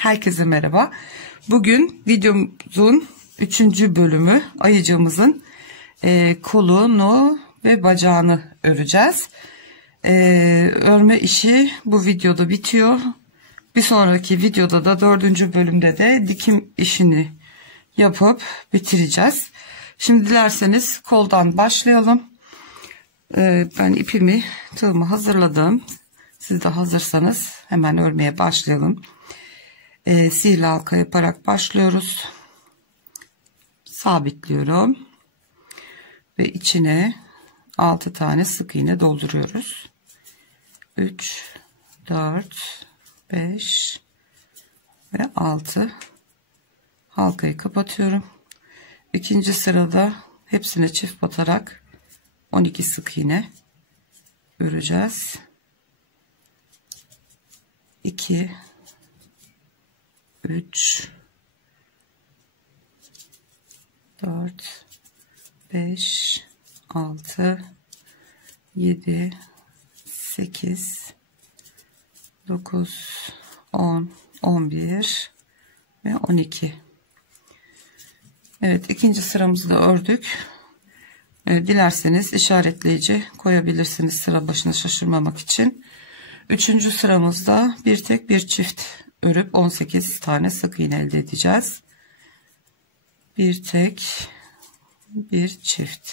Herkese merhaba. Bugün videomuzun 3. bölümü, ayıcığımızın kolunu ve bacağını öreceğiz. Örme işi bu videoda bitiyor. Bir sonraki videoda da 4. bölümde de dikim işini yapıp bitireceğiz. Şimdi dilerseniz koldan başlayalım. Ben ipimi, tığımı hazırladım. Siz de hazırsanız hemen örmeye başlayalım. Sihirli halka yaparak başlıyoruz. Sabitliyorum ve içine 6 tane sık iğne dolduruyoruz. 3 4 5 ve 6 halkayı kapatıyorum. İkinci sırada hepsine çift batarak 12 sık iğne öreceğiz. 2 3 4 5 6 7 8 9 10 11 ve 12. Evet, ikinci sıramızı da ördük. Dilerseniz işaretleyici koyabilirsiniz sıra başına şaşırmamak için. Üçüncü sıramızda bir tek bir çift örüp 18 tane sık iğne elde edeceğiz. Bir tek bir çift,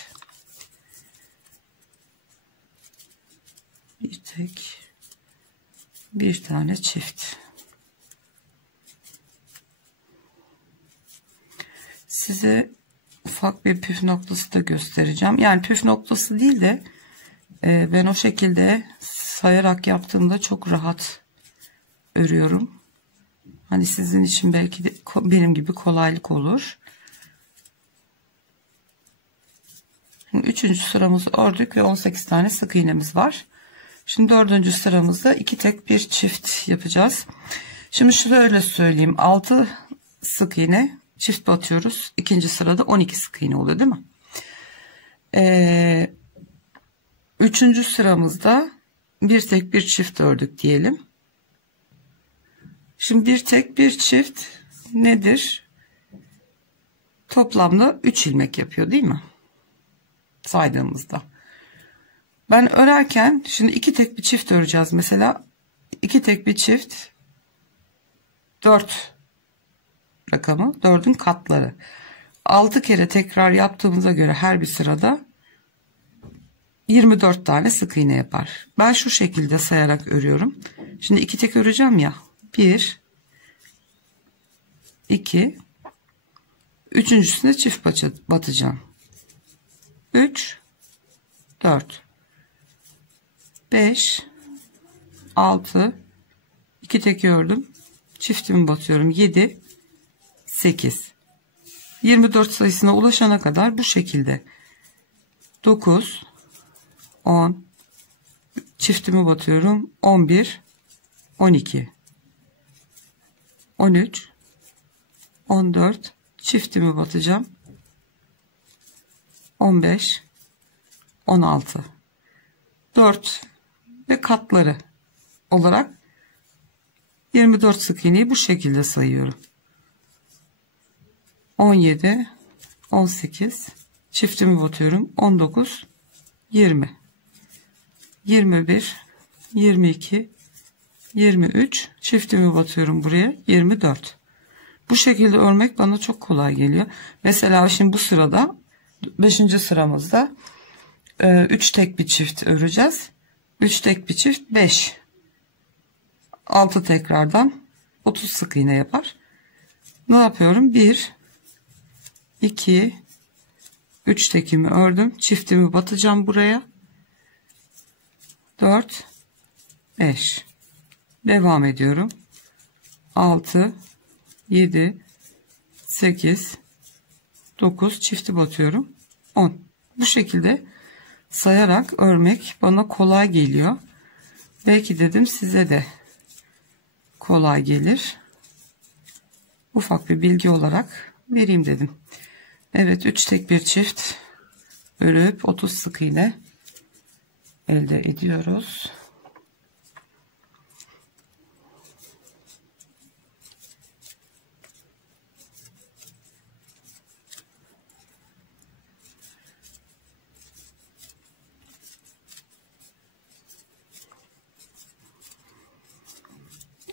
bir tek bir tane çift. Size ufak bir püf noktası da göstereceğim. Yani püf noktası değil de ben o şekilde sayarak yaptığımda çok rahat örüyorum. Hani sizin için belki de benim gibi kolaylık olur. Şimdi 3. sıramızı ördük ve 18 tane sık iğnemiz var. Şimdi 4. sıramızda 2 tek bir çift yapacağız. Şimdi şöyle söyleyeyim. 6 sık iğne çift batıyoruz. İkinci sırada 12 sık iğne oluyor değil mi? 3. sıramızda bir tek bir çift ördük diyelim. Şimdi bir tek bir çift nedir? Toplamda 3 ilmek yapıyor değil mi? Saydığımızda. Ben örerken şimdi 2 tek bir çift öreceğiz mesela. 2 tek bir çift 4 rakamı, 4'ün katları. 6 kere tekrar yaptığımıza göre her bir sırada 24 tane sık iğne yapar. Ben şu şekilde sayarak örüyorum. Şimdi 2 tek öreceğim ya. 1 2 üçüncüsüne çift batacağım. 3 4 5 6 2 tek ördüm. Çiftimi batıyorum. 7 8 24 sayısına ulaşana kadar bu şekilde 9 10 çiftimi batıyorum. 11 12 13 14 çiftimi batacağım. 15 16 4 ve katları olarak 24 sık iğneyi bu şekilde sayıyorum. 17 18 çiftimi batıyorum. 19 20 21 22 23 çiftimi batıyorum buraya. 24. Bu şekilde örmek bana çok kolay geliyor. Mesela şimdi bu sırada 5. sıramızda 3 tek bir çift öreceğiz. 3 tek bir çift 5. 6 tekrardan 30 sık iğne yapar. Ne yapıyorum? 1 2 3 tekimi ördüm. Çiftimi batacağım buraya. 4 5 devam ediyorum. 6 7 8 9 çifti batıyorum. 10. Bu şekilde sayarak örmek bana kolay geliyor. Belki dedim size de kolay gelir. Ufak bir bilgi olarak vereyim dedim. Evet, 3 tek bir çift örüp 30 sık iğne elde ediyoruz.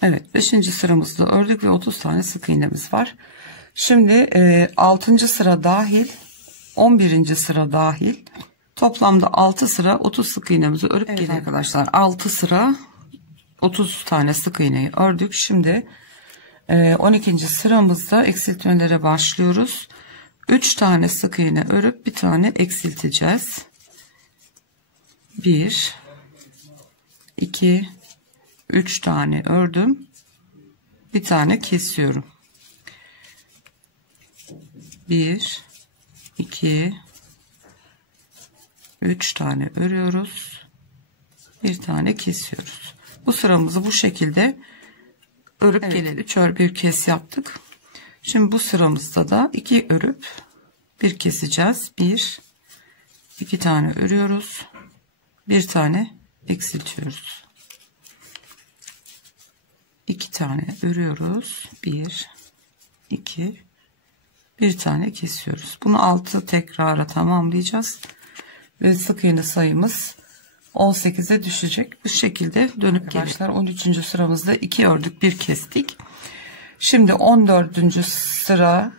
Evet, 5. sıramızda ördük ve 30 tane sık iğnemiz var. Şimdi 6. sıra dahil, 11. sıra dahil toplamda 6 sıra 30 sık iğnemizi örüp gelelim. Arkadaşlar 6 sıra 30 tane sık iğneyi ördük. Şimdi 12. sıramızda eksiltmelere başlıyoruz. 3 tane sık iğne örüp bir tane eksilteceğiz. 1 2 3 tane ördüm. Bir tane kesiyorum. 1 2 3 tane örüyoruz. Bir tane kesiyoruz. Bu sıramızı bu şekilde örüp gelelim. 3 ör bir kes yaptık. Şimdi bu sıramızda da 2 örüp bir keseceğiz. 1 2 tane örüyoruz. Bir tane eksiltiyoruz. 2 tane örüyoruz. 1 2 bir tane kesiyoruz. Bunu 6 tekrara tamamlayacağız. Ve sık iğne sayımız 18'e düşecek. Bu şekilde dönüp geliyor. 13. sıramızda 2 ördük, bir kestik. Şimdi 14. sıra,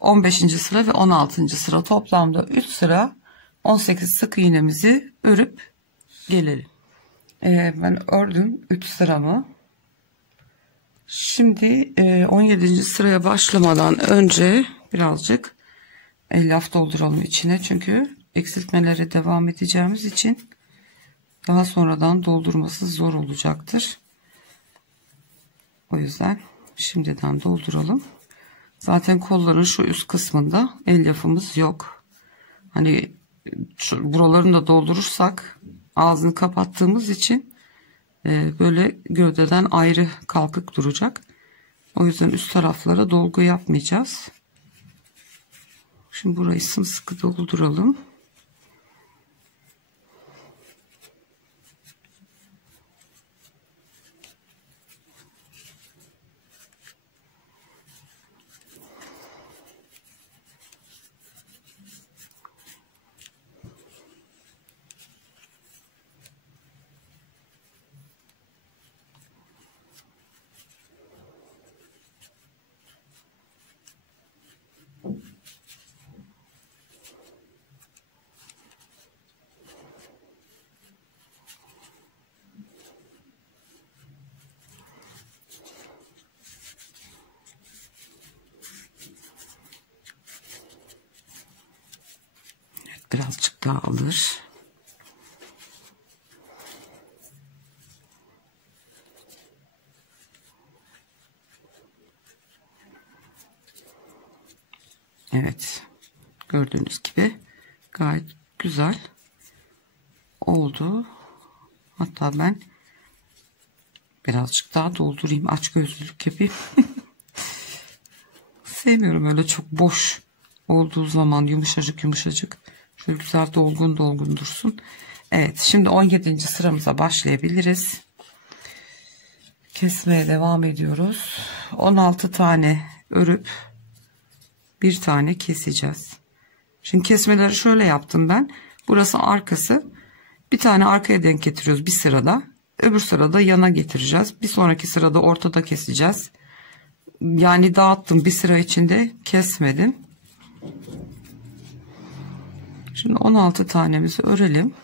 15. sıra ve 16. sıra toplamda 3 sıra 18 sık iğnemizi örüp gelelim. Ben ördüm 3 sıramı. Şimdi 17. sıraya başlamadan önce birazcık elyaf dolduralım içine. Çünkü eksiltmelere devam edeceğimiz için daha sonradan doldurması zor olacaktır. O yüzden şimdiden dolduralım. Zaten kolların şu üst kısmında elyafımız yok. Hani buralarını da doldurursak ağzını kapattığımız için böyle gövdeden ayrı kalkık duracak. O yüzden üst taraflara dolgu yapmayacağız. Şimdi burayı sımsıkı dolduralım. Birazcık daha alır. Evet. Gördüğünüz gibi gayet güzel oldu. Hatta ben birazcık daha doldurayım. Açgözlülük yapayım. Sevmiyorum öyle çok boş olduğu zaman, yumuşacık yumuşacık. Şöyle güzel dolgun dolgun dursun. Evet, şimdi 17. sıramıza başlayabiliriz. Kesmeye devam ediyoruz. 16 tane örüp bir tane keseceğiz. Şimdi kesmeleri şöyle yaptım ben. Burası arkası. Bir tane arkaya denk getiriyoruz bir sırada. Öbür sırada yana getireceğiz. Bir sonraki sırada ortada keseceğiz. Yani dağıttım, bir sıra içinde kesmedim. Şimdi 16 tanemizi örelim.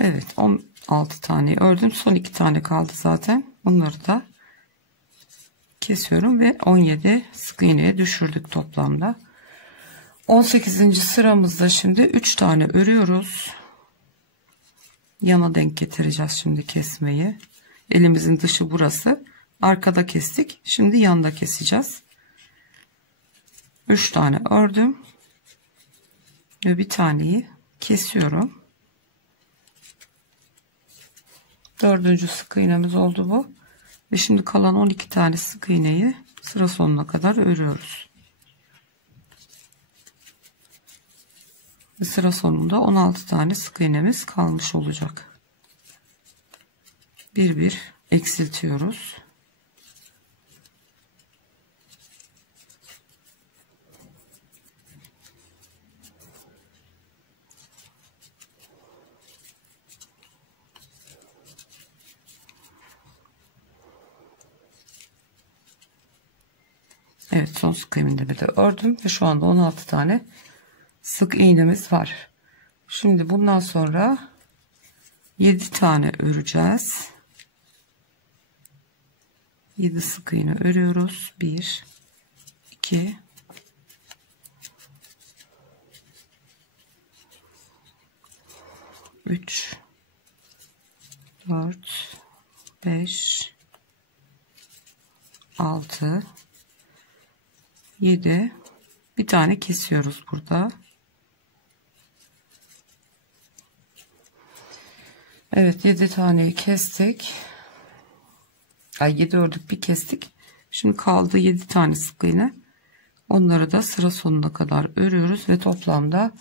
Evet, 16 tane ördüm. Son 2 tane kaldı zaten. Bunları da kesiyorum ve 17 sık iğneye düşürdük toplamda. 18. sıramızda şimdi 3 tane örüyoruz. Yana denk getireceğiz şimdi kesmeyi. Elimizin dışı burası. Arkada kestik. Şimdi yanda keseceğiz. 3 tane ördüm. Ve bir taneyi kesiyorum. Dördüncü sık iğnemiz oldu bu. Ve şimdi kalan 12 tane sık iğneyi sıra sonuna kadar örüyoruz. Ve sıra sonunda 16 tane sık iğnemiz kalmış olacak. Bir bir eksiltiyoruz. Evet, son sık iğnemi de ördüm ve şu anda 16 tane sık iğnemiz var. Şimdi bundan sonra 7 tane öreceğiz. 7 sık iğne örüyoruz. 1 2 3 4 5 6 7, bir tane kesiyoruz burada. Evet, 7 taneyi kestik. 7 ördük, bir kestik. Şimdi kaldı 7 tane sık iğne. Onları da sıra sonuna kadar örüyoruz ve toplamda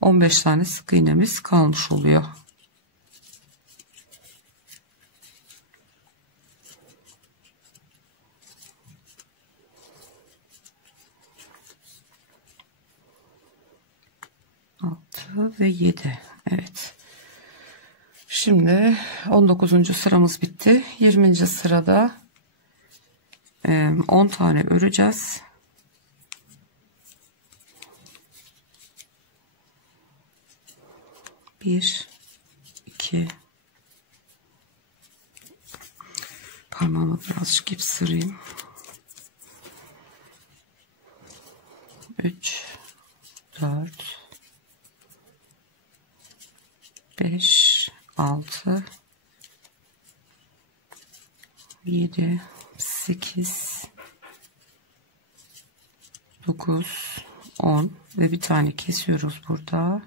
15 tane sık iğnemiz kalmış oluyor. Ve 7. Evet. Şimdi 19. sıramız bitti. 20. sırada 10 tane öreceğiz. Bir, iki, parmağımı birazcık ip sırayım. 3, 4, 5, 6, 7, 8, 9, 10 ve bir tane kesiyoruz burada.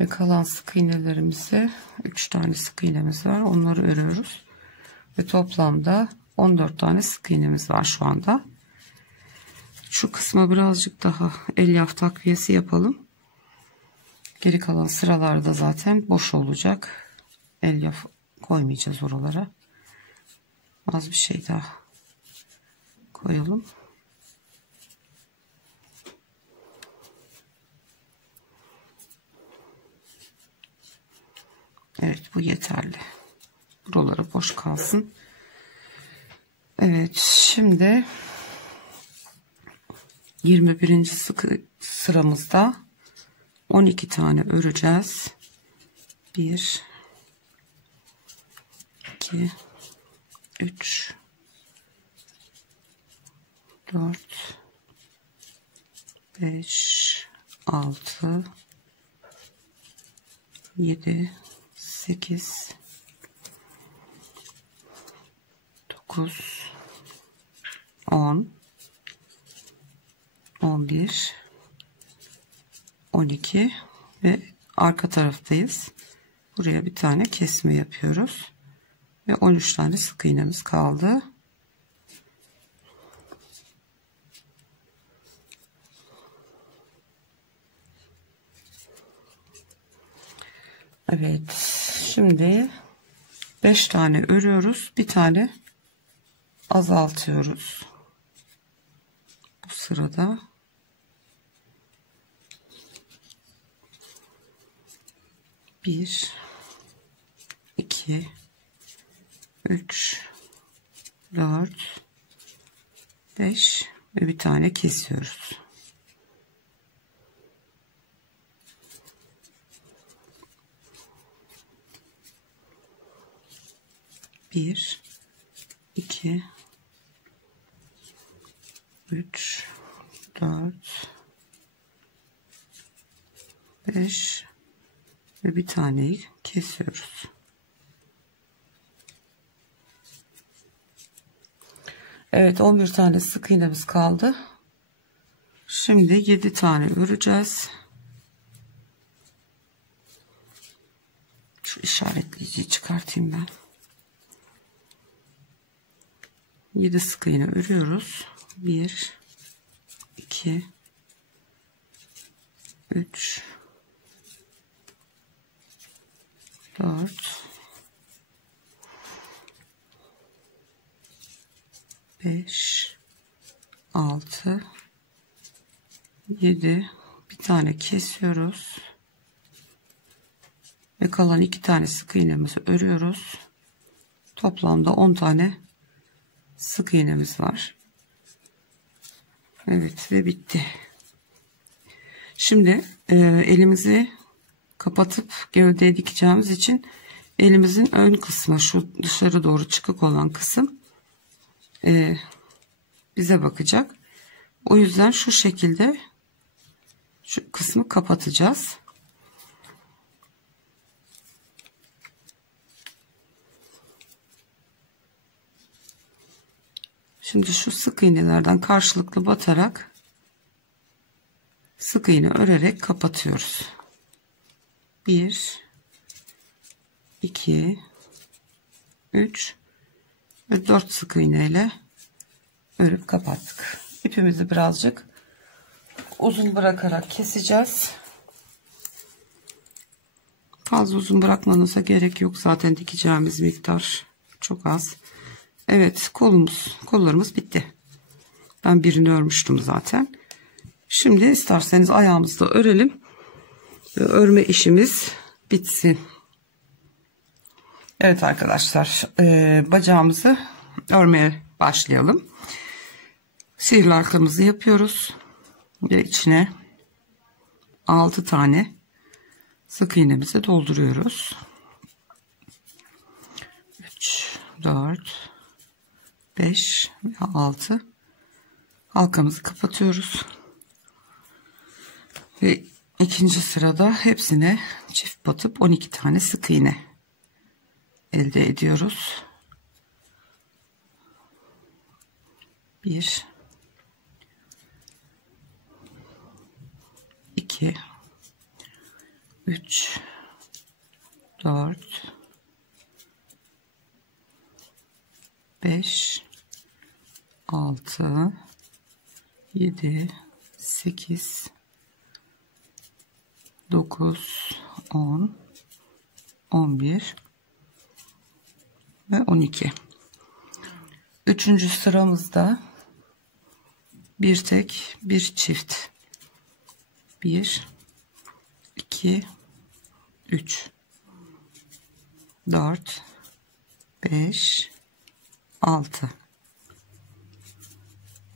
Ve kalan sık iğnelerimizi 3 tane sık iğnemiz var. Onları örüyoruz. Ve toplamda 14 tane sık iğnemiz var şu anda. Şu kısma birazcık daha elyaf takviyesi yapalım. Geri kalan sıralarda zaten boş olacak. Elyaf koymayacağız oralara. Az bir şey daha koyalım. Evet, bu yeterli. Buraları boş kalsın. Evet, şimdi 21. sıramızda 12 tane öreceğiz. 1 2 3 4 5 6 7 8 9 10 11 12 ve arka taraftayız. Buraya bir tane kesme yapıyoruz ve 13 tane sık iğnemiz kaldı. Evet, şimdi 5 tane örüyoruz, bir tane azaltıyoruz bu sırada. 1 2 3 4 5 ve bir tane kesiyoruz. Bir, iki, üç, dört, 5 ve bir taneyi kesiyoruz. Evet, 11 tane sık iğnemiz kaldı. Şimdi 7 tane öreceğiz. Şu işaretleyiciyi çıkartayım ben. 7 sık iğne örüyoruz. 1 2 3 4 5 6 7, bir tane kesiyoruz ve kalan 2 tane sık iğnemizi örüyoruz. Toplamda 10 tane sık iğnemiz var. Evet ve bitti. Şimdi elimizi kapatıp gövdeye dikeceğimiz için elimizin ön kısmı, şu dışarı doğru çıkık olan kısım bize bakacak. O yüzden şu şekilde şu kısmı kapatacağız. Şimdi şu sık iğnelerden karşılıklı batarak sık iğne örerek kapatıyoruz. 1 2 3 ve 4 sık iğne ile örüp kapattık. İpimizi birazcık uzun bırakarak keseceğiz. Fazla uzun bırakmanıza gerek yok. Zaten dikeceğimiz miktar çok az. Evet, kollarımız bitti. Ben birini örmüştüm zaten. Şimdi isterseniz ayağımızı da örelim. Örme işimiz bitsin. Evet arkadaşlar, bacağımızı örmeye başlayalım. Sihirli arkamızı yapıyoruz ve içine 6 tane sık iğnemizi dolduruyoruz. 3 4 5 ve 6 halkamızı kapatıyoruz ve ikinci sırada hepsine çift batıp 12 tane sık iğne elde ediyoruz. 1 2 3 4 5 6 7 8 9 10 11 ve 12. Üçüncü sıramızda bir tek bir çift 1 2 3 4 5 6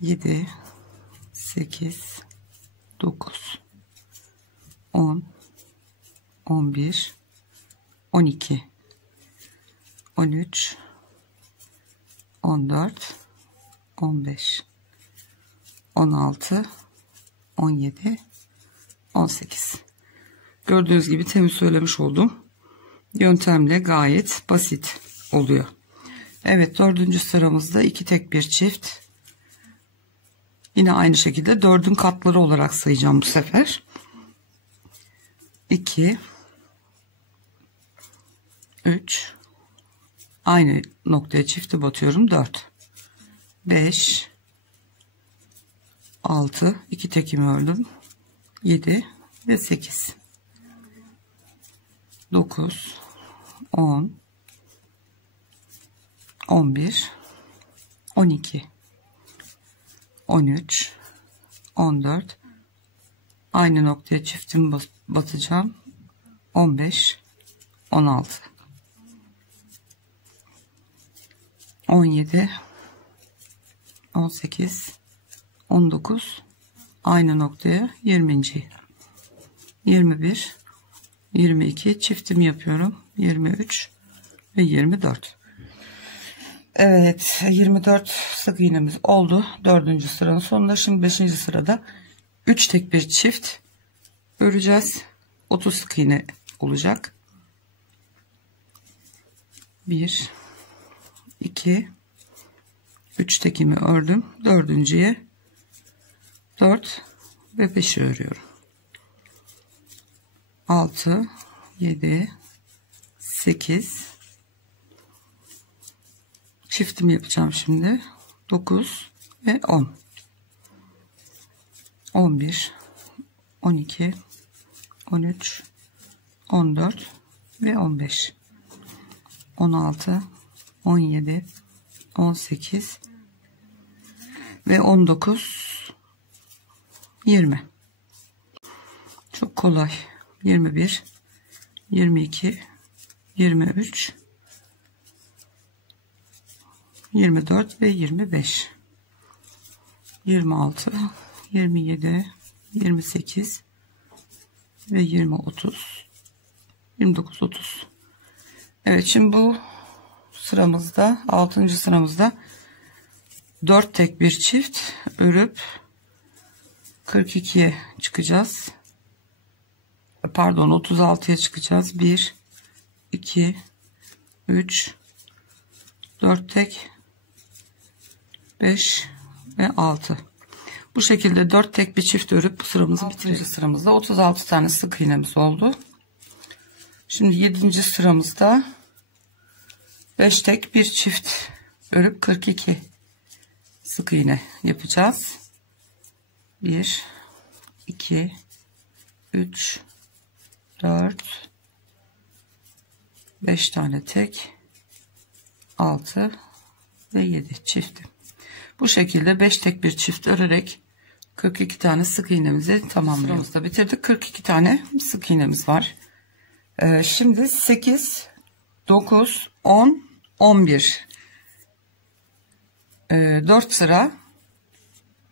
7 8 9 10 11 12 13 14 15 16 17 18. Gördüğünüz gibi temiz söylemiş oldum. Yöntemle gayet basit oluyor. Evet, dördüncü sıramızda 2 tek bir çift. Yine aynı şekilde 4'ün katları olarak sayacağım bu sefer. 2 3 aynı noktaya çifti batıyorum. 4 5 6 2 tekimi ördüm. 7 ve 8 9 10 11 12 13 14 aynı noktaya çiftimi batacağım. 15 16 17 18 19 aynı noktaya 20. 21 22 çiftimi yapıyorum. 23 ve 24. Evet, 24 sık iğnemiz oldu 4. sıranın sonunda. Şimdi 5. sırada 3 tek bir çift öreceğiz. 30 sık iğne olacak. 1 2 3 tekimi ördüm. Dördüncüye 4 ve 5'i örüyorum. 6 7 8, çiftimi yapacağım şimdi. 9 ve 10. 11, 12, 13, 14 ve 15. 16, 17, 18 ve 19, 20. Çok kolay. 21, 22, 23, 24 ve 25. 26, 27, 28 ve 20, 30, 29, 30. Evet, şimdi bu sıramızda 6. sıramızda 4 tek bir çift örüp 42'ye çıkacağız. Pardon, 36'ya çıkacağız. 1 2 3 4 tek 5 ve 6. Bu şekilde 4 tek bir çift örüp bu sıramızı bitiriyoruz. Sıramızda 36 tane sık iğnemiz oldu. Şimdi 7. sıramızda 5 tek bir çift örüp 42 sık iğne yapacağız. 1 2 3 4 5 tane tek, 6 ve 7 çifti. Bu şekilde 5 tek bir çift örerek 42 tane sık iğnemizi tamamlıyoruz. Sıramızda bitirdik. 42 tane sık iğnemiz var. Şimdi 8 9 10 11 4 sıra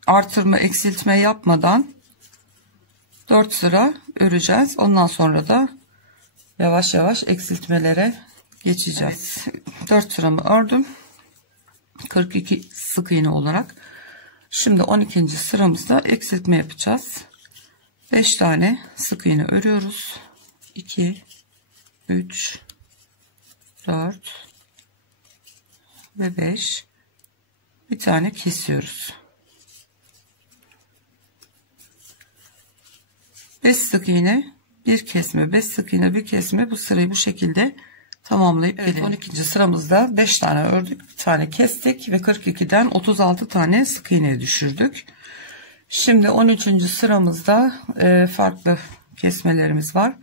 artırma eksiltme yapmadan 4 sıra öreceğiz. Ondan sonra da yavaş yavaş eksiltmelere geçeceğiz. Evet, 4 sıramı ördüm. 42 sık iğne olarak. Şimdi 12. sıramızda eksiltme yapacağız. 5 tane sık iğne örüyoruz. 2 3 4 ve 5. Bir tane kesiyoruz. 5 sık iğne, bir kesme, 5 sık iğne, bir kesme. Bu sırayı bu şekilde tamamlayıp gelelim. 12. sıramızda 5 tane ördük, bir tane kestik ve 42'den 36 tane sık iğne düşürdük. Şimdi 13. sıramızda farklı kesmelerimiz var.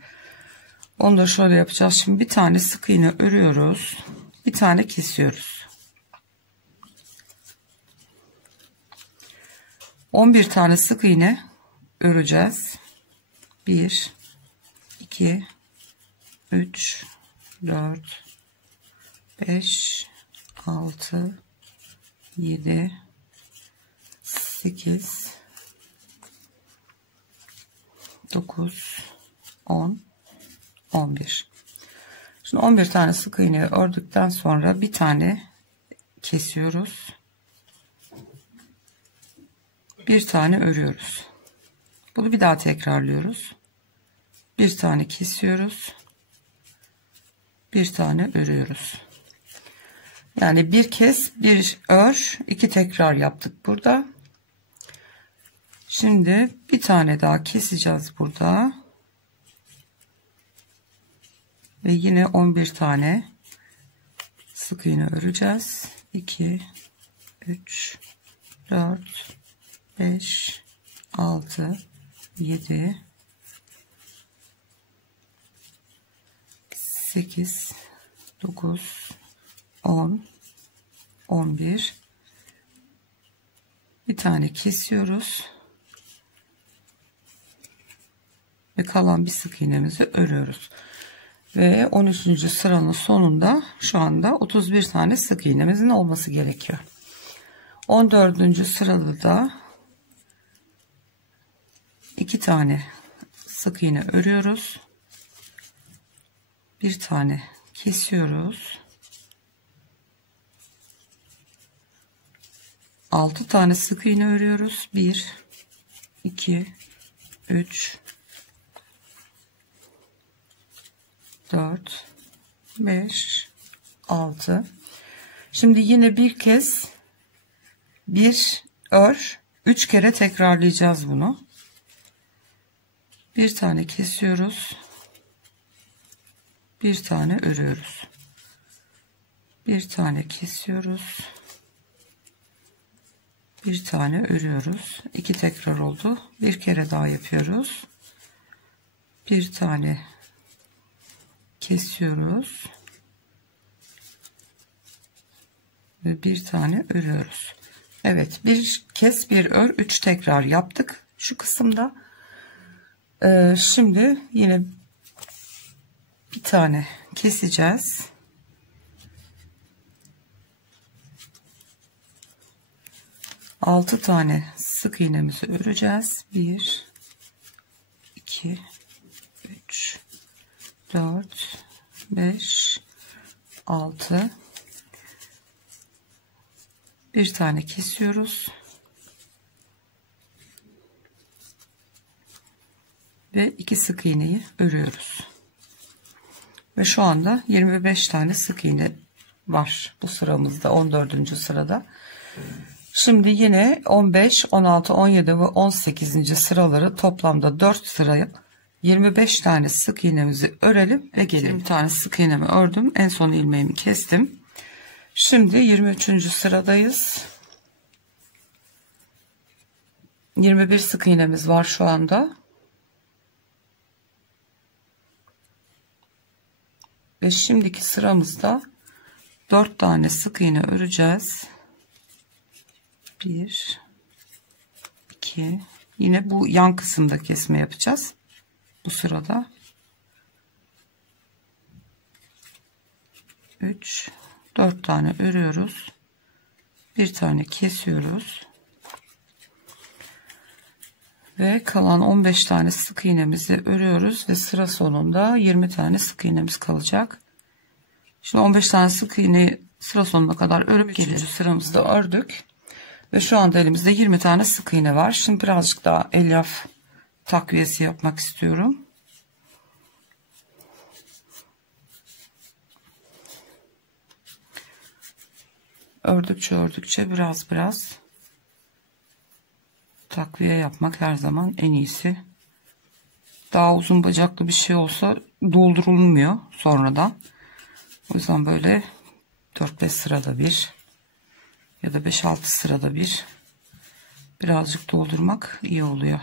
Onu da şöyle yapacağız. Şimdi bir tane sık iğne örüyoruz, bir tane kesiyoruz. 11 tane sık iğne öreceğiz. 1 2 3 4 5 6 7 8 9 10 11. Şimdi 11 tane sık iğne ördükten sonra bir tane kesiyoruz. Bir tane örüyoruz. Bunu bir daha tekrarlıyoruz. Bir tane kesiyoruz. Bir tane örüyoruz. Yani bir kes, bir ör, iki tekrar yaptık burada. Şimdi bir tane daha keseceğiz burada. Ve yine 11 tane sık iğne öreceğiz. 2 3 4 5 6 7 8 9 10 11. Bir tane kesiyoruz ve kalan bir sık iğnemizi örüyoruz ve 13. sıranın sonunda şu anda 31 tane sık iğnemizin olması gerekiyor. 14. sırada da 2 tane sık iğne örüyoruz, bir tane kesiyoruz, 6 tane sık iğne örüyoruz. 1 2 3 4 5 6. Şimdi yine bir kez bir ör, 3 kere tekrarlayacağız bunu. Bir tane kesiyoruz, bir tane örüyoruz. Bir tane kesiyoruz. Bir tane örüyoruz. 2 tekrar oldu. Bir kere daha yapıyoruz. Bir tane kesiyoruz ve bir tane örüyoruz. Evet, bir kes bir ör, 3 tekrar yaptık şu kısımda. Şimdi yine bir tane keseceğiz. Altı tane sık iğnemizi öreceğiz. 1 2 3 4 5 6. Bir tane kesiyoruz ve 2 sık iğneyi örüyoruz. Ve şu anda 25 tane sık iğne var bu sıramızda, 14. sırada. Şimdi yine 15, 16, 17 ve 18. sıraları toplamda 4 sıraya 25 tane sık iğnemizi örelim ve gelelim. 20 tane sık iğnemi ördüm. En son ilmeğimi kestim. Şimdi 23. sıradayız. 21 sık iğnemiz var şu anda. Ve şimdiki sıramızda 4 tane sık iğne öreceğiz. 1 2, yine bu yan kısımda kesme yapacağız bu sırada. 3 4 tane örüyoruz. Bir tane kesiyoruz. Ve kalan 15 tane sık iğnemizi örüyoruz ve sıra sonunda 20 tane sık iğnemiz kalacak. Şimdi 15 tane sık iğneyi sıra sonuna kadar örüp geliyoruz. Sıramızda ördük. Ve şu anda elimizde 20 tane sık iğne var. Şimdi birazcık daha elyaf takviyesi yapmak istiyorum. Ördükçe biraz takviye yapmak her zaman en iyisi. Daha uzun bacaklı bir şey olsa doldurulmuyor sonradan. O yüzden böyle 4-5 sırada bir ya da 5-6 sırada bir birazcık doldurmak iyi oluyor.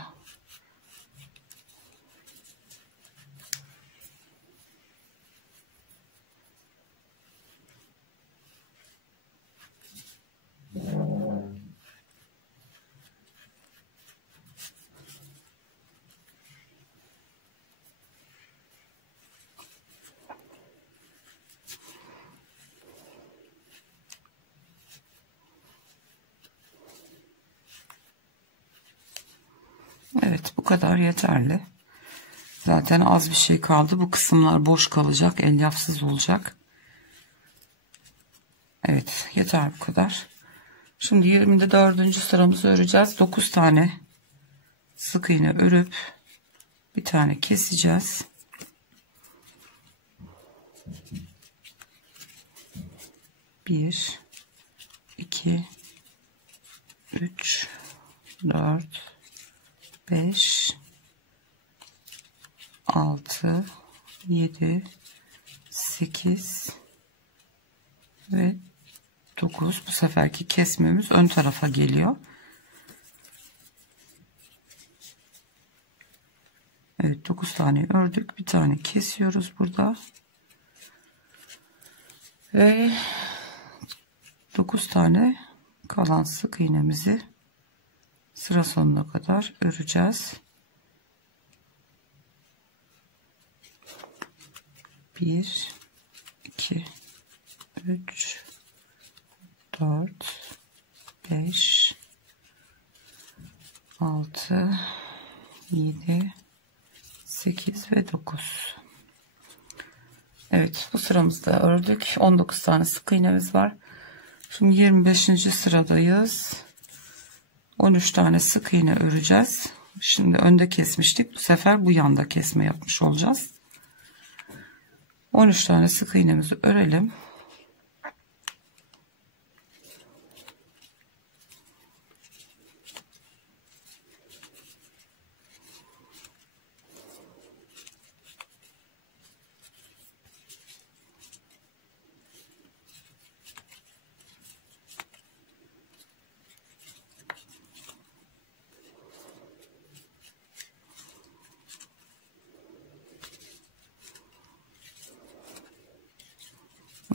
Evet, bu kadar yeterli. Zaten az bir şey kaldı. Bu kısımlar boş kalacak. Elyafsız olacak. Evet, yeter bu kadar. Şimdi 24. sıramızı öreceğiz. 9 tane sık iğne örüp bir tane keseceğiz. Bir, 2, 3, 4, 5, 6, 7, 8 ve 9. Bu seferki kesmemiz ön tarafa geliyor. Evet, 9 tane ördük. Bir tane kesiyoruz burada. Ve 9 tane kalan sık iğnemizi sıra sonuna kadar öreceğiz. 1 2 3 4 5 6 7 8 ve 9. Evet, bu sıramızda ördük. 19 tane sık iğnemiz var. Şimdi 25. sıradayız. 13 tane sık iğne öreceğiz. Şimdi önde kesmiştik. Bu sefer bu yanda kesme yapmış olacağız. 13 tane sık iğnemizi örelim.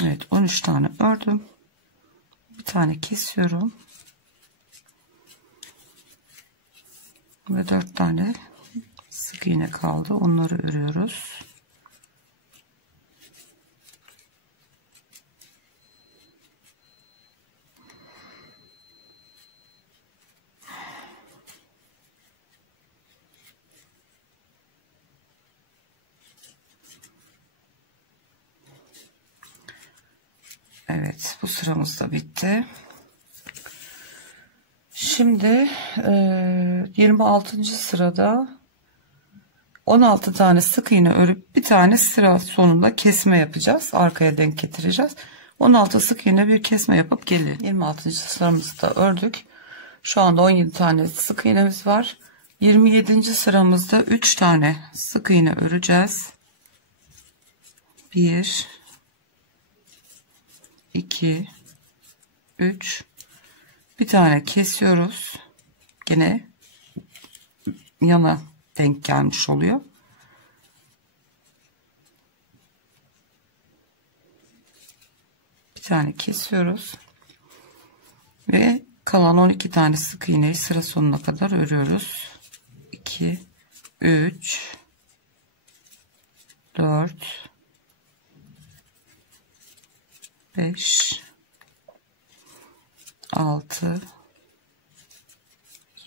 Evet, 13 tane ördüm. Bir tane kesiyorum. Ve 4 tane sık iğne kaldı. Onları örüyoruz. Evet, bu sıramız da bitti. Şimdi 26. sırada 16 tane sık iğne örüp bir tane sıra sonunda kesme yapacağız. Arkaya denk getireceğiz. 16 sık iğne bir kesme yapıp gelin. 26. sıramızı da ördük. Şu anda 17 tane sık iğnemiz var. 27. sıramızda 3 tane sık iğne öreceğiz. 1 2 3 bir tane kesiyoruz. Gene yana denk gelmiş oluyor. Bir tane kesiyoruz ve kalan 12 tane sık iğneyi sıra sonuna kadar örüyoruz. 2 3 4 5 6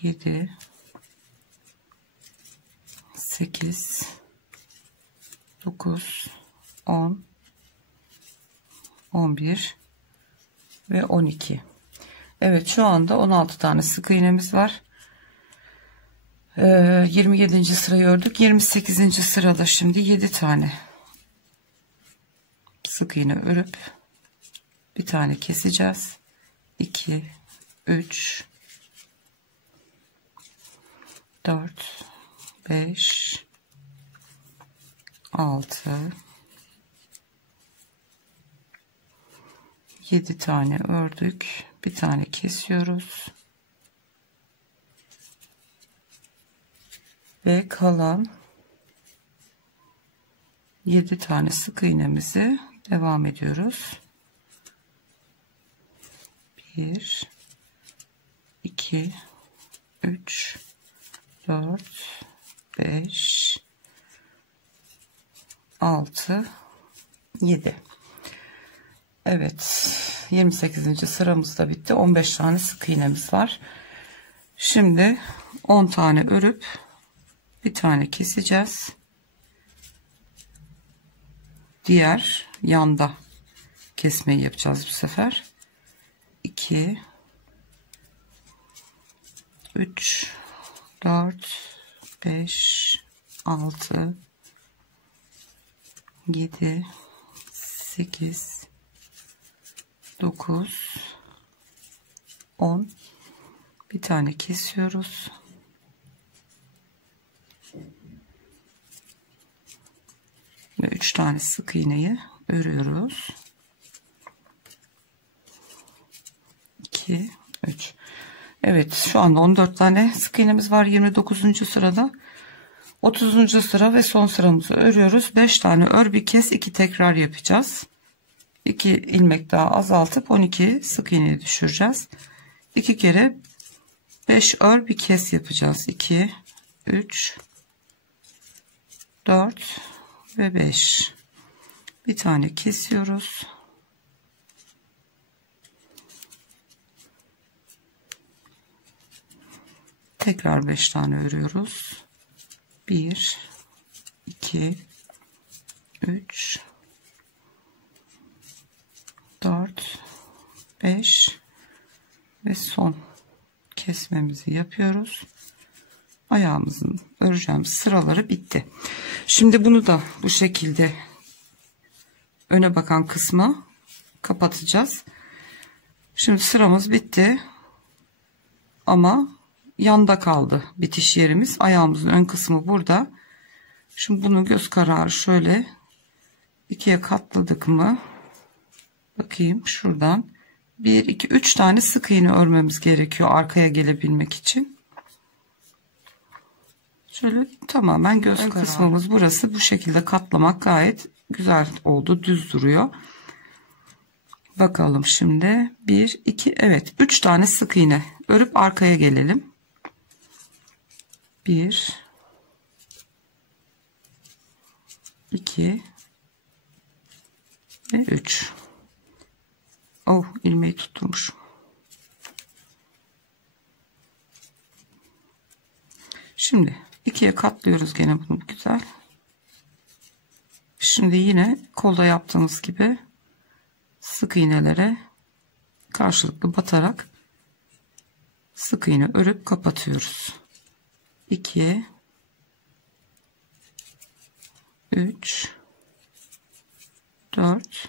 7 8 9 10 11 ve 12. Evet, şu anda 16 tane sık iğnemiz var. 27. sırayı ördük. 28. sırada şimdi 7 tane sık iğne örüp bir tane keseceğiz. 2 3 4 5 6 7 tane ördük. Bir tane kesiyoruz. Ve kalan 7 tane sık iğnemizi devam ediyoruz. 1 2 3 4 5 6 7. Evet, 28. sıramız da bitti. 15 tane sık iğnemiz var. Şimdi 10 tane örüp bir tane keseceğiz. Diğer yanda kesmeyi yapacağız bu sefer. 2 3 4 5 6 7 8 9 10. Bir tane kesiyoruz. Ve 3 tane sık iğneyi örüyoruz. 2 3. Evet, şu anda 14 tane sık iğnemiz var. 29. sırada 30. sıra ve son sıramızı örüyoruz. 5 tane ör bir kes, 2 tekrar yapacağız. 2 ilmek daha azaltıp 12 sık iğneyi düşüreceğiz. 2 kere 5 ör bir kes yapacağız. 2 3 4 ve 5. Bir tane kesiyoruz. Tekrar 5 tane örüyoruz. 1 2 3 4 5 ve son kesmemizi yapıyoruz. Ayağımızın öreceğimiz sıraları bitti. Şimdi bunu da bu şekilde öne bakan kısmı kapatacağız. Şimdi sıramız bitti ama yanda kaldı bitiş yerimiz. Ayağımızın ön kısmı burada. Şimdi bunu göz kararı şöyle ikiye katladık mı, bakayım şuradan 1 2 3 tane sık iğne örmemiz gerekiyor arkaya gelebilmek için. Şöyle tamamen göz ön kısmımız burası. Bu şekilde katlamak gayet güzel oldu, düz duruyor. Bakalım şimdi. 1, 2, evet 3 tane sık iğne örüp arkaya gelelim. 1, 2 ve 3. Oh, ilmeği tutturmuşum. Şimdi ikiye katlıyoruz gene bunu güzel. Şimdi yine kolda yaptığımız gibi sık iğnelere karşılıklı batarak sık iğne örüp kapatıyoruz. 2, 3, 4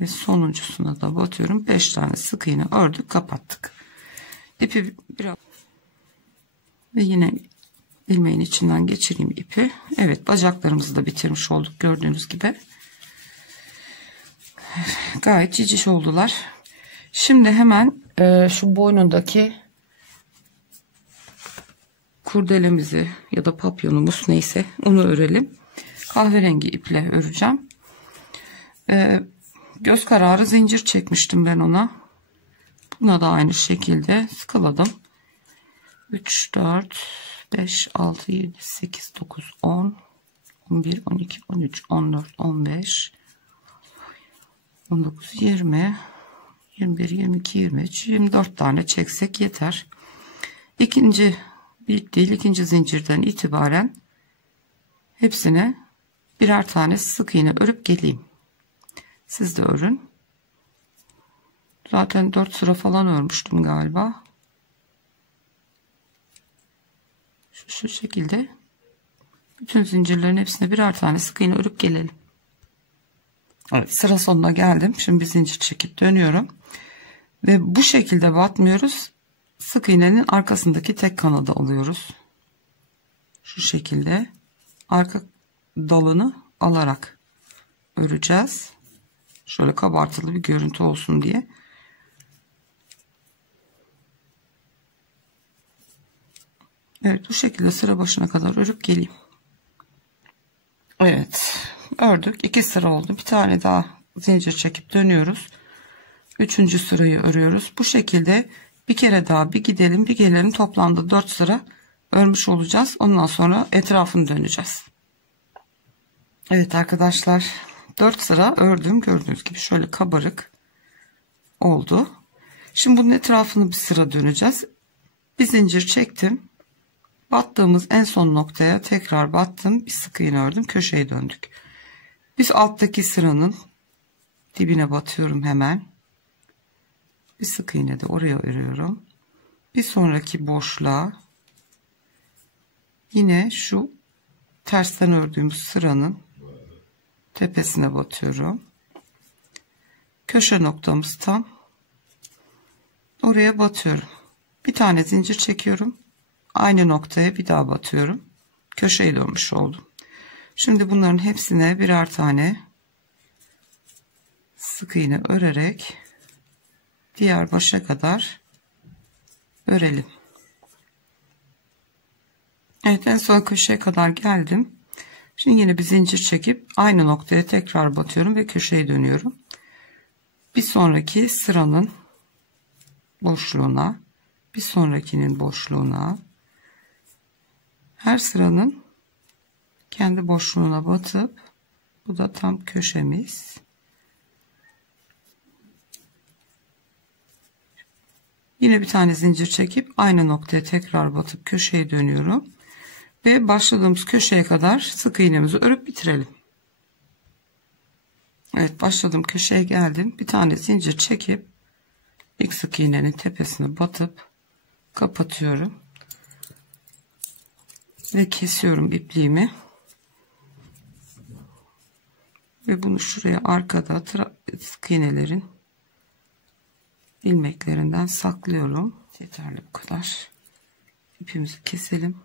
ve sonuncusuna da batıyorum. 5 tane sık iğne ördük, kapattık. İpi biraz ve yine ilmeğin içinden geçireyim ipi. Evet, bacaklarımızı da bitirmiş olduk gördüğünüz gibi. Gayet ciciş oldular. Şimdi hemen şu boynundaki kurdelemizi ya da papyonumuz neyse onu örelim. Kahverengi iple öreceğim. Göz kararı zincir çekmiştim ben ona. Buna da aynı şekilde sıkaladım. 3, 4, 5, 6, 7, 8, 9, 10, 11, 12, 13, 14, 15, 19, 20, 21, 22, 23, 24 tane çeksek yeter. İkinci zincirden itibaren hepsine birer tane sık iğne örüp geleyim. Siz de örün. Zaten 4 sıra falan örmüştüm galiba. Şu şekilde bütün zincirlerin hepsine birer tane sık iğne örüp gelelim. Evet, sıra sonuna geldim. Şimdi bir zincir çekip dönüyorum. Ve bu şekilde batmıyoruz. Sık iğnenin arkasındaki tek kanadı alıyoruz. Şu şekilde arka dalını alarak öreceğiz. Şöyle kabartılı bir görüntü olsun diye. Evet, bu şekilde sıra başına kadar örüp geleyim. Evet, ördük. 2 sıra oldu. Bir tane daha zincir çekip dönüyoruz. 3. sırayı örüyoruz. Bu şekilde bir kere daha bir gidelim bir gelelim, toplamda 4 sıra örmüş olacağız. Ondan sonra etrafını döneceğiz. Evet arkadaşlar, 4 sıra ördüm. Gördüğünüz gibi şöyle kabarık oldu. Şimdi bunun etrafını bir sıra döneceğiz. Bir zincir çektim. Battığımız en son noktaya tekrar battım. Bir sık iğne ördüm. Köşeye döndük. Biz alttaki sıranın dibine batıyorum hemen. Bir sık iğne de oraya örüyorum. Bir sonraki boşluğa yine şu tersten ördüğümüz sıranın tepesine batıyorum. Köşe noktamız tam. Oraya batıyorum. Bir tane zincir çekiyorum. Aynı noktaya bir daha batıyorum. Köşeye dönmüş oldum. Şimdi bunların hepsine birer tane sık iğne örerek diğer başa kadar örelim. Evet, en son köşeye kadar geldim. Şimdi yine bir zincir çekip aynı noktaya tekrar batıyorum ve köşeye dönüyorum. Bir sonraki sıranın boşluğuna, bir sonrakinin boşluğuna, her sıranın kendi boşluğuna batıp, bu da tam köşemiz. Yine bir tane zincir çekip aynı noktaya tekrar batıp köşeye dönüyorum ve başladığımız köşeye kadar sık iğnemizi örüp bitirelim. Evet, başladığım köşeye geldim. Bir tane zincir çekip ilk sık iğnenin tepesine batıp kapatıyorum ve kesiyorum ipliğimi ve bunu şuraya arkada sık iğnelerin ilmeklerinden saklıyorum. Yeterli bu kadar. İpimizi keselim.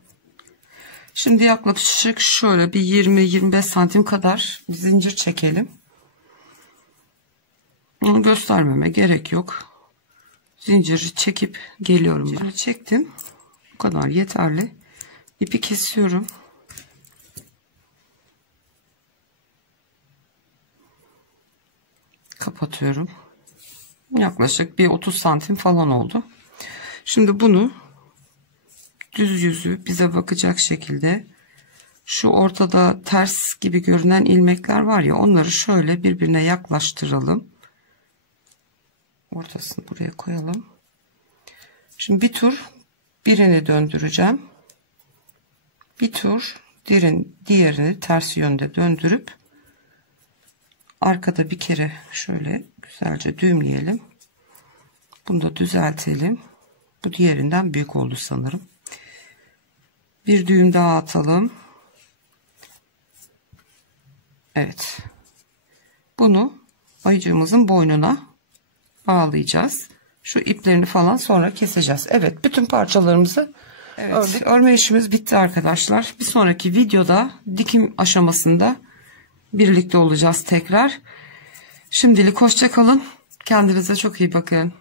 Şimdi yaklaşık şöyle bir 20-25 santim kadar bir zincir çekelim. Onu göstermeme gerek yok. Zinciri çekip geliyorum ben. Çektim. Bu kadar yeterli. İpi kesiyorum. Kapatıyorum. Yaklaşık bir 30 santim falan oldu. Şimdi bunu düz yüzü bize bakacak şekilde şu ortada ters gibi görünen ilmekler var ya, onları şöyle birbirine yaklaştıralım. Ortasını buraya koyalım. Şimdi bir tur birini döndüreceğim. Bir tur diğerini ters yönde döndürüp arkada bir kere şöyle güzelce düğümleyelim. Bunu da düzeltelim. Bu diğerinden büyük oldu sanırım. Bir düğüm daha atalım. Evet. Bunu ayıcığımızın boynuna bağlayacağız. Şu iplerini falan sonra keseceğiz. Evet, bütün parçalarımızı ördük. Örme işimiz bitti arkadaşlar. Bir sonraki videoda dikim aşamasında birlikte olacağız tekrar. Şimdilik hoşça kalın. Kendinize çok iyi bakın.